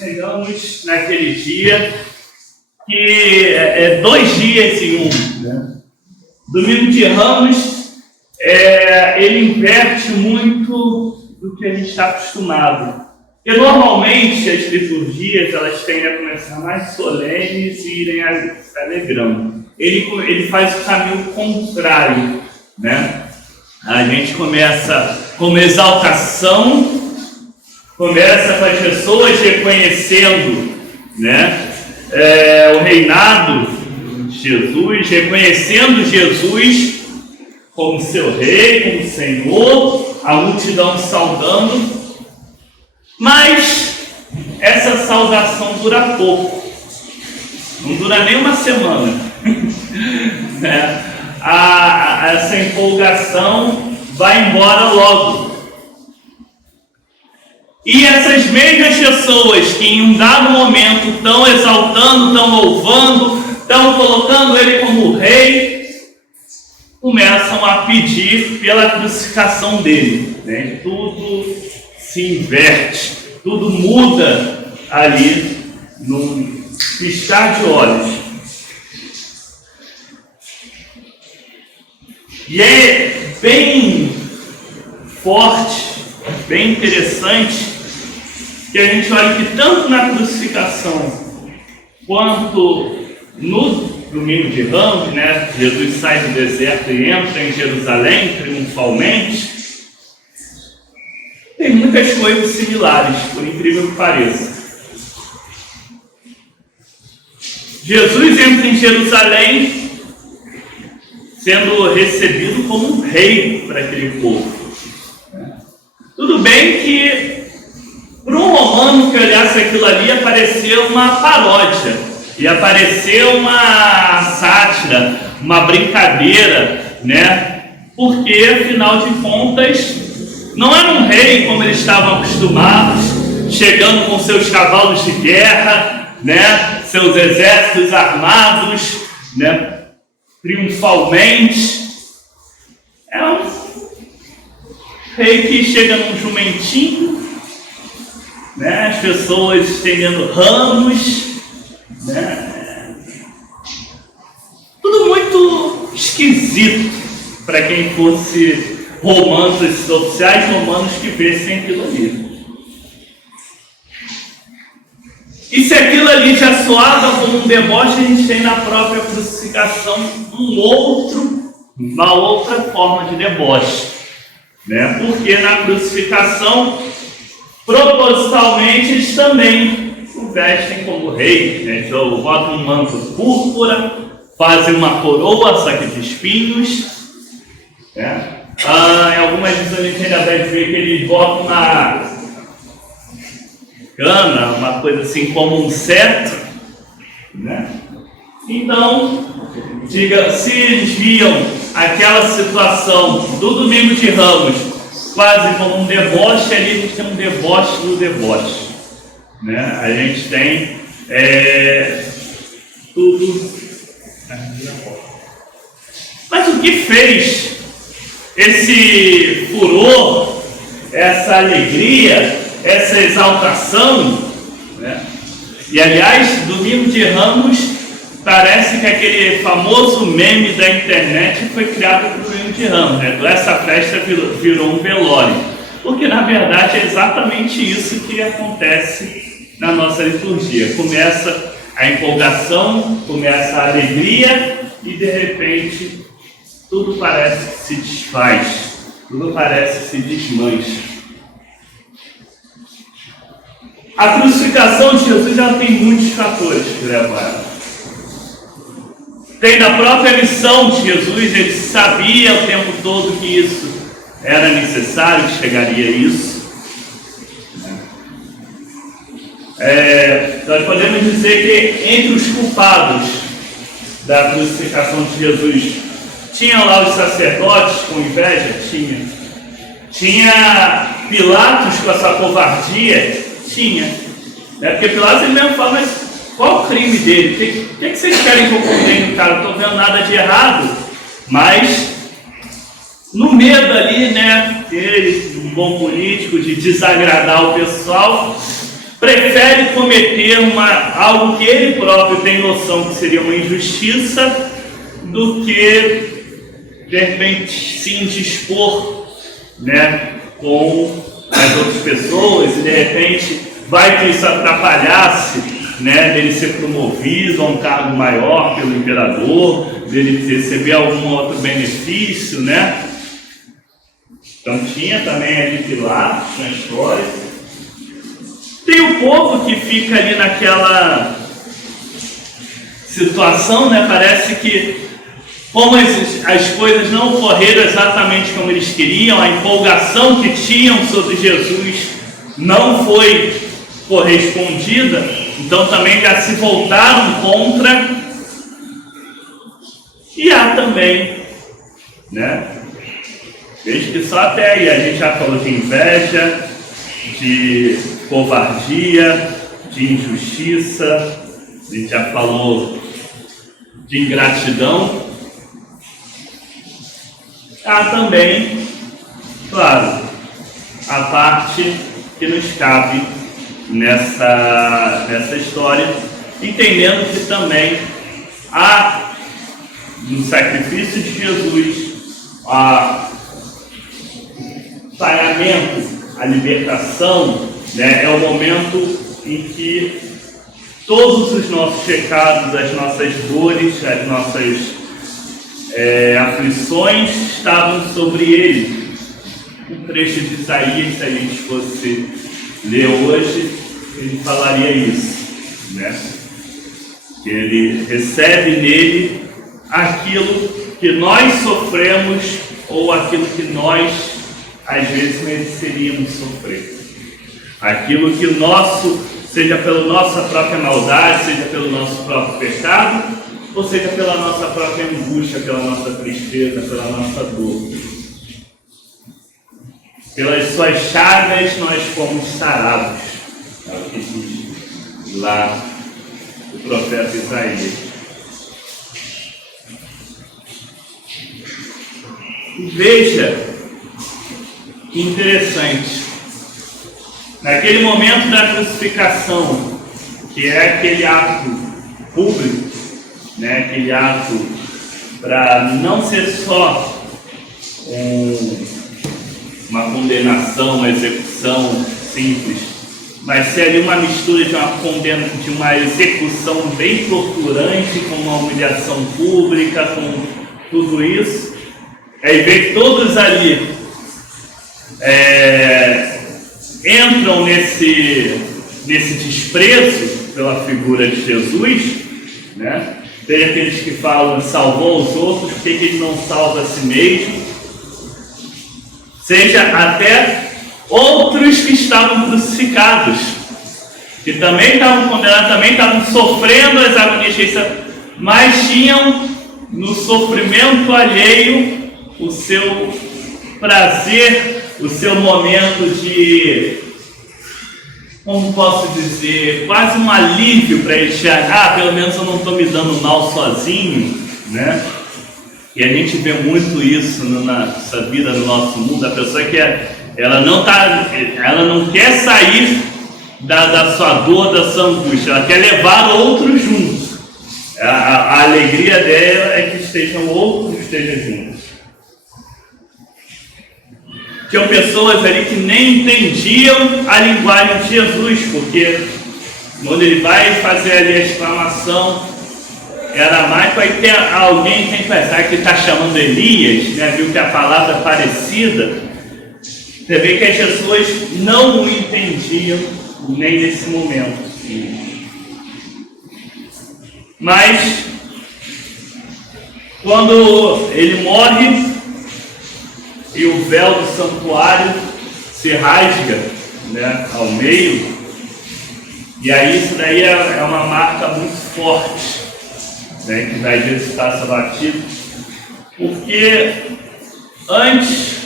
chegamos naquele dia que é 2 dias em um, né? Domingo de Ramos, ele inverte muito do que a gente está acostumado. Porque normalmente as liturgias elas tendem a começar mais solenes e irem alegrando. Ele faz o caminho contrário, né? A gente começa com uma exaltação, começa com as pessoas reconhecendo, né, o reinado de Jesus, reconhecendo Jesus como seu rei, como Senhor, a multidão saudando. Mas essa saudação dura pouco, não dura nem uma semana. Né? Essa empolgação vai embora logo. E essas mesmas pessoas que em um dado momento estão exaltando, estão louvando, estão colocando ele como rei, começam a pedir pela crucificação dele, né? Tudo se inverte, tudo muda ali no piscar de olhos. E é bem forte, bem interessante que a gente olha que tanto na crucificação quanto no Domingo de Ramos, né, Jesus sai do deserto e entra em Jerusalém triunfalmente. Tem muitas coisas similares, por incrível que pareça. Jesus entra em Jerusalém sendo recebido como um rei para aquele povo. Tudo bem que para um romano que olhasse aquilo ali ia parecer uma paródia, ia parecer uma sátira, uma brincadeira, né? Porque afinal de contas não era um rei como eles estavam acostumados, chegando com seus cavalos de guerra, né? Seus exércitos armados, né? Triunfalmente. É um rei que chega num jumentinho, né? As pessoas estendendo ramos, né? Tudo muito esquisito para quem fosse romanos, esses oficiais romanos que vissem aquilo ali. E se aquilo ali já soava como um deboche, a gente tem na própria crucificação uma outra forma de deboche, né? Porque na crucificação, propositalmente, eles também o vestem como rei, né? Então, botam um manto púrpura, fazem uma coroa, só que de espinhos, né? Em algumas edições a gente ainda vai ver que eles botam uma cana, uma coisa assim como um cetro, né? Então, se eles viam aquela situação do Domingo de Ramos quase como um deboche, ali a gente tem um deboche do deboche, né? A gente tem tudo. Mas o que fez esse furor, essa alegria, essa exaltação, né? E aliás, Domingo de Ramos parece que aquele famoso meme da internet foi criado para o Domingo de Ramos, né? Essa festa virou um velório, porque na verdade é exatamente isso que acontece na nossa liturgia. Começa a empolgação, começa a alegria e de repente tudo parece que se desfaz, tudo parece que se desmancha. A crucificação de Jesus ela tem muitos fatores que levam a ela. Tem da própria missão de Jesus, ele sabia o tempo todo que isso era necessário, que chegaria a isso. Nós podemos dizer que entre os culpados da crucificação de Jesus, tinham lá os sacerdotes com inveja? Tinha Pilatos com essa covardia? Tinha. Porque Pilatos ele mesmo fala, mas qual o crime dele? O que vocês querem que eu condene o cara? Não estou vendo nada de errado. Mas, no medo ali, né, ele, um bom político, de desagradar o pessoal, prefere cometer algo que ele próprio tem noção que seria uma injustiça, do que de repente se indispor, né, com as outras pessoas, e de repente vai que isso atrapalhasse, né, dele ser promovido a um cargo maior pelo imperador, dele receber algum outro benefício, né? Então tinha também ali Pilatos na história. Tem o povo que fica ali naquela situação, né? Parece que como as coisas não ocorreram exatamente como eles queriam, a empolgação que tinham sobre Jesus não foi correspondida, então também já se voltaram contra. E há também, né? Veja que só até aí a gente já falou de inveja, de covardia, de injustiça, a gente já falou de ingratidão. Há também, claro, a parte que nos cabe nessa história, entendendo que também há no sacrifício de Jesus o saneamento, a libertação, né, é o momento em que todos os nossos pecados, as nossas dores, as nossas aflições estavam sobre ele. Um trecho de Isaías, se a gente fosse ler hoje, ele falaria isso, né? Que ele recebe nele aquilo que nós sofremos ou aquilo que nós às vezes mereceríamos sofrer. Aquilo que seja pela nossa própria maldade, seja pelo nosso próprio pecado, ou seja pela nossa própria angústia, pela nossa tristeza, pela nossa dor. Pelas suas chagas nós fomos sarados. É o que diz lá o profeta Isaías. Veja que interessante. Naquele momento da crucificação, que é aquele ato público, né, aquele ato para não ser só uma condenação, uma execução simples, mas ser ali uma mistura de uma execução bem torturante, com uma humilhação pública, com tudo isso. Aí vê que todos ali entram nesse desprezo pela figura de Jesus, né? Tem aqueles que falam salvou os outros, por que ele não salva a si mesmo? Seja até outros que estavam crucificados, que também estavam condenados, também estavam sofrendo as agonias, mas tinham no sofrimento alheio o seu prazer, o seu momento de, como posso dizer, quase um alívio para eles chegar, pelo menos eu não estou me dando mal sozinho, né? E a gente vê muito isso na nossa vida, no nosso mundo, a pessoa que ela não quer sair da sua dor, da sua angústia, ela quer levar outros juntos. A alegria dela é que outros estejam juntos. Tinham pessoas ali que nem entendiam a linguagem de Jesus, porque quando ele vai fazer ali a exclamação, era mais para ter alguém que tem que pensar que está chamando Elias, né? Viu que a palavra é parecida. Você vê que as pessoas não o entendiam nem nesse momento. Mas quando ele morre e o véu do santuário se rasga, né, ao meio, e aí isso daí é uma marca muito forte, né, que daí Jesus passa batido, porque antes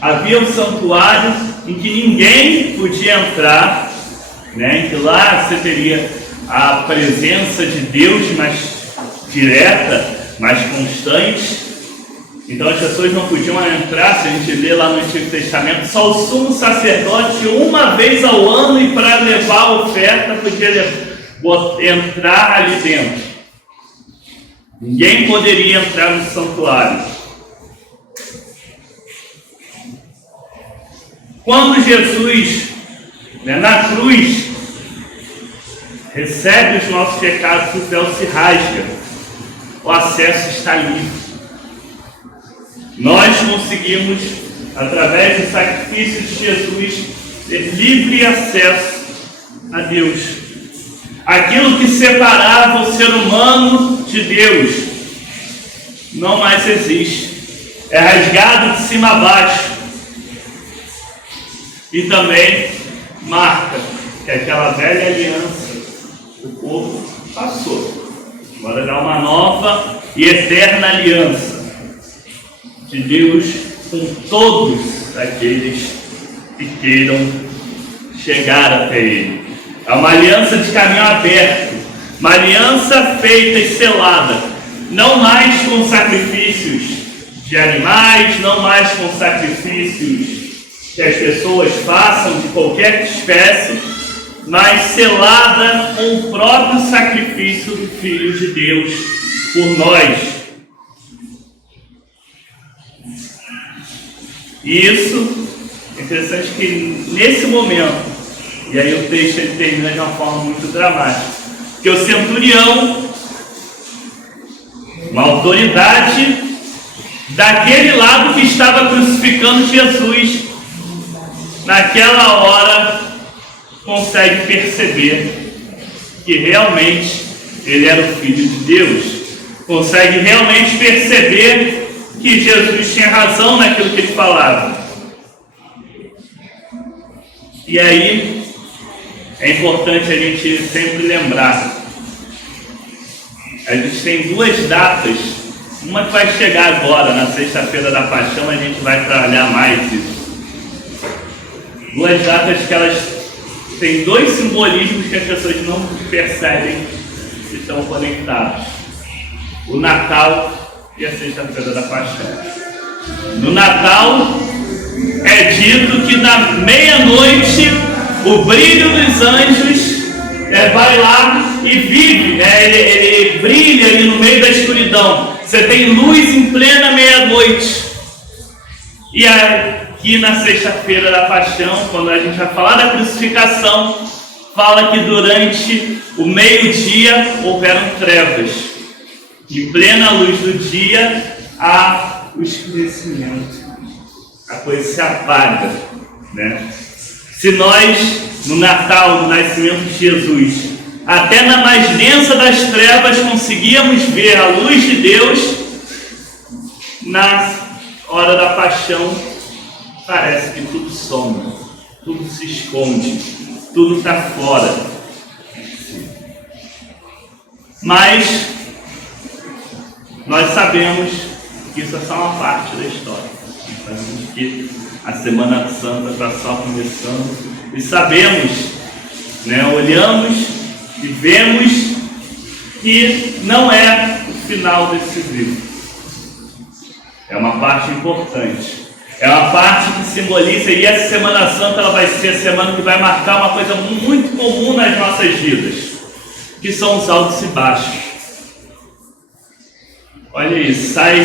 havia um santuário em que ninguém podia entrar, né, em que lá você teria a presença de Deus mais direta, mais constante, Então as pessoas não podiam entrar, se a gente lê lá no Antigo Testamento, só o sumo sacerdote uma vez ao ano, e para levar a oferta podia entrar ali dentro. Ninguém poderia entrar no santuário. Quando Jesus, na cruz, recebe os nossos pecados, o véu se rasga, o acesso está livre. Nós conseguimos, através do sacrifício de Jesus, ter livre acesso a Deus. Aquilo que separava o ser humano de Deus não mais existe. É rasgado de cima a baixo. E também marca que aquela velha aliança, o povo passou. Agora dá uma nova e eterna aliança de Deus com todos aqueles que queiram chegar até Ele. É uma aliança de caminho aberto, uma aliança feita e selada, não mais com sacrifícios de animais, não mais com sacrifícios que as pessoas façam de qualquer espécie, mas selada com o próprio sacrifício do Filho de Deus por nós. E isso é interessante que nesse momento, e aí o texto ele termina de uma forma muito dramática, que o centurião, uma autoridade daquele lado que estava crucificando Jesus, naquela hora consegue perceber que realmente ele era o Filho de Deus, consegue realmente perceber que Jesus tinha razão naquilo que ele falava. E aí é importante a gente sempre lembrar, a gente tem duas datas, uma que vai chegar agora, na sexta-feira da Paixão, a gente vai trabalhar mais isso. Duas datas que elas têm dois simbolismos que as pessoas não percebem que estão conectados: o Natal e a Sexta-feira da Paixão. No Natal é dito que na meia-noite o brilho dos anjos vai lá e vive, ele brilha ali no meio da escuridão. Você tem luz em plena meia-noite. E aqui na Sexta-feira da Paixão, quando a gente vai falar da crucificação, fala que durante o meio-dia houveram trevas. Em plena luz do dia há o escurecimento. A coisa se apaga, Se nós, no Natal, no nascimento de Jesus, até na mais densa das trevas conseguíamos ver a luz de Deus, na hora da paixão parece que tudo some, tudo se esconde, tudo está fora. Mas nós sabemos que isso é só uma parte da história. Sabemos que a Semana Santa está só começando e sabemos, olhamos e vemos que não é o final desse livro. É uma parte importante. É uma parte que simboliza, e essa Semana Santa ela vai ser a semana que vai marcar uma coisa muito comum nas nossas vidas, que são os altos e baixos. Olha isso, sai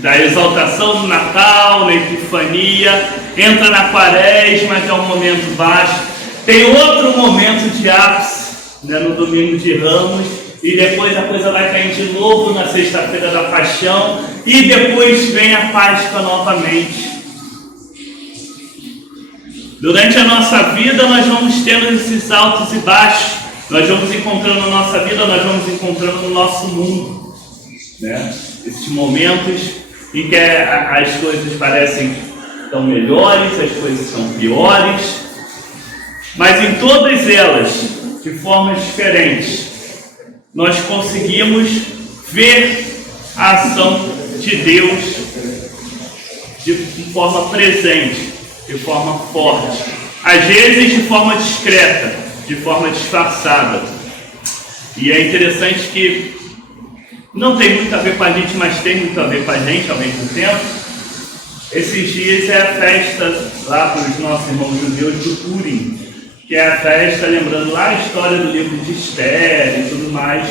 da exaltação do Natal, na Epifania, entra na Quaresma, que é um momento baixo, tem outro momento de ápice, no Domingo de Ramos, e depois a coisa vai cair de novo na Sexta-feira da Paixão, e depois vem a Páscoa novamente. Durante a nossa vida nós vamos tendo esses altos e baixos, nós vamos encontrando na nossa vida, nós vamos encontrando no nosso mundo, Esses momentos em que as coisas parecem tão melhores, as coisas são piores, mas em todas elas, de formas diferentes, nós conseguimos ver a ação de Deus de forma presente, de forma forte, às vezes de forma discreta, de forma disfarçada. E é interessante que não tem muito a ver com a gente, mas tem muito a ver com a gente ao mesmo tempo. Esses dias é a festa lá para os nossos irmãos judeus do Purim, que é a festa lembrando lá a história do livro de Esther e tudo mais.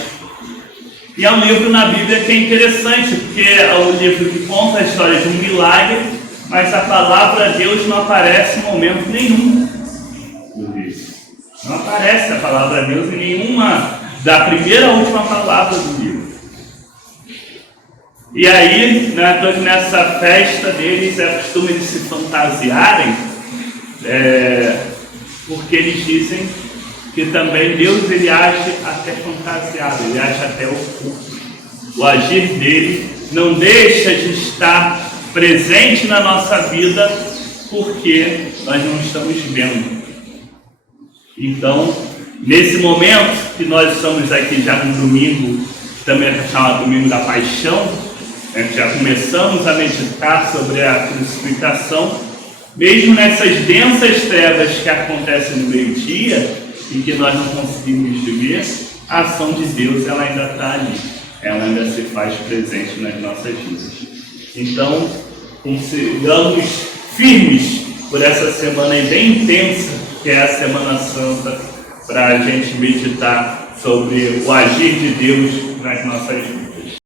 E é um livro na Bíblia que é interessante, porque é o livro que conta a história de um milagre, mas a palavra Deus não aparece em momento nenhum do livro. Não aparece a palavra Deus em nenhuma da primeira à última palavra do livro. E aí, nessa festa deles, é costume de se fantasiarem, porque eles dizem que também Deus ele age até fantasiado, ele age até oculto. O agir dele não deixa de estar presente na nossa vida porque nós não estamos vendo. Então, nesse momento que nós estamos aqui já no domingo, também é chamado Domingo da Paixão, já começamos a meditar sobre a crucificação, mesmo nessas densas trevas que acontecem no meio-dia e que nós não conseguimos ver, a ação de Deus ela ainda está ali, ela ainda se faz presente nas nossas vidas. Então, sigamos firmes por essa semana bem intensa, que é a Semana Santa, para a gente meditar sobre o agir de Deus nas nossas vidas.